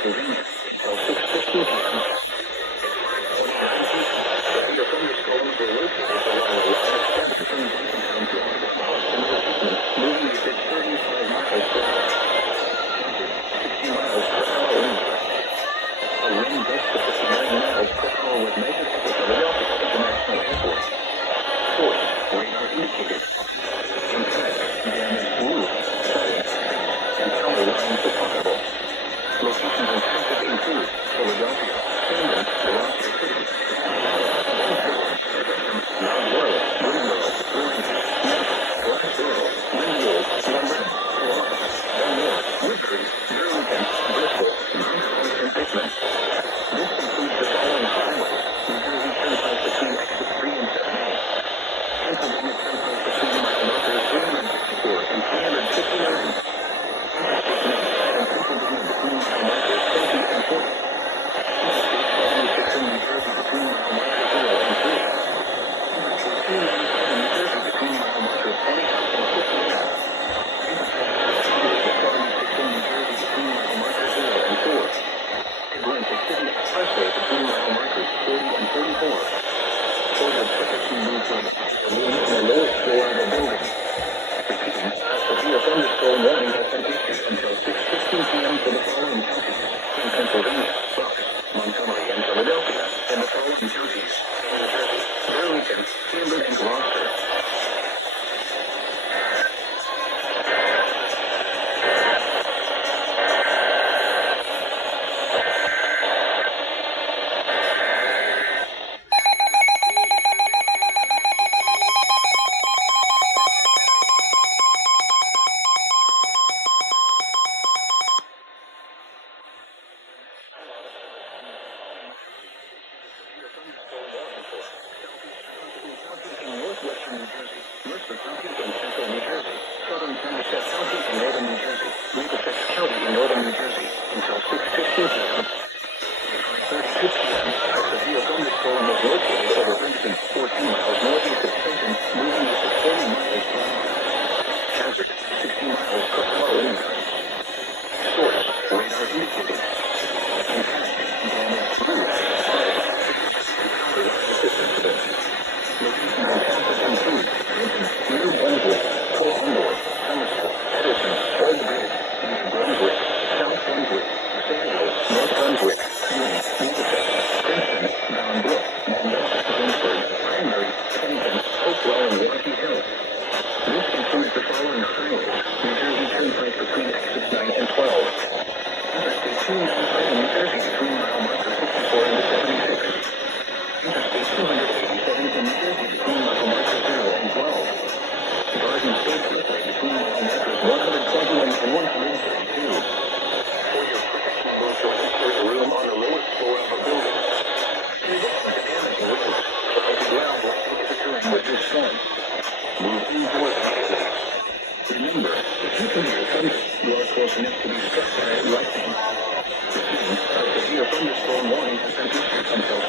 Pennsylvania until 6:15 p.m. Severe thunderstorms were located along a line of steps from Allentown to Boston, moving at 35 miles per hour. 60 miles per hour winds. A wind gust of 59 miles per hour was measured at the Philadelphia International Airport. Source: radar indicated. Impact: damaged roof, siding, and power lines possible. Locations and traffic include Philadelphia, Camden, Rochester City, Mount Laurel, Greenville, Burlington, Roxborough, Linwood, London, Florida, Elmore, Woodbury, Burlington, Bristol, Montgomery, and Richmond. This includes the following highways: New Jersey Turnpike between exits 3 and 7A, Pennsylvania Turnpike between mile markers 364 and 359, Interstate 95 and Pennsylvania between mile markers 20 and 40, Interstate 76 in New Jersey between mile markers 0 and 3, Interstate 295 in New Jersey between mile markers 25 and 58, Interstate 76 in New Jersey between mile markers 0 and 4, Atlantic City Expressway between mile markers 40 and 34. Order tickets can move from the lowest floor of the building. Repeating, severe thunderstorm warning has been issued until 6:15 p.m. for the following counties: in Pennsylvania, Bucks, Montgomery, and Philadelphia, and the following counties: New Jersey, Burlington, Camden, and Gloucester. Northwestern New Jersey, Mercer County in central New Jersey, southern Somerset County in northern New Jersey, Middlesex County in northern New Jersey, until 6:15 p.m. 5:32 p.m. A severe thunderstorm was located over Princeton, 14 miles northeast of Trenton, moving at 40 miles per hour. Hazard: 60 miles per hour wind gusts. Source: radar indicated. Impact: damaged roof, siding, assistance event. Locations and traffic include New Brunswick, Port Humboldt, Somerset, Edison, Old Bridge, East Brunswick, South Brunswick, Stanley, North Brunswick, Union, Middlesex, Princeton, Bound Brook, Manchester, Winsburg, Cranberry, Pennington, Hopewell, and Rocky Hill. This includes the following highways: New Jersey Turnpike between exits 9 and 12, Interstate 295 in New Jersey between mile markers 64 and 76, Interstate 287 in New Jersey between mile markers 0 and 12, Garden State Parkway between mile markers 120 and 132. For your protection, move to an insert room on the lowest floor of a building. In addition to damaging windows, try to ground while interfering with this storm. Move indoors immediately. Remember, if you can hear thunder, you are close enough to be struck by it lightning. Repeating, a severe thunderstorm warning has been issued until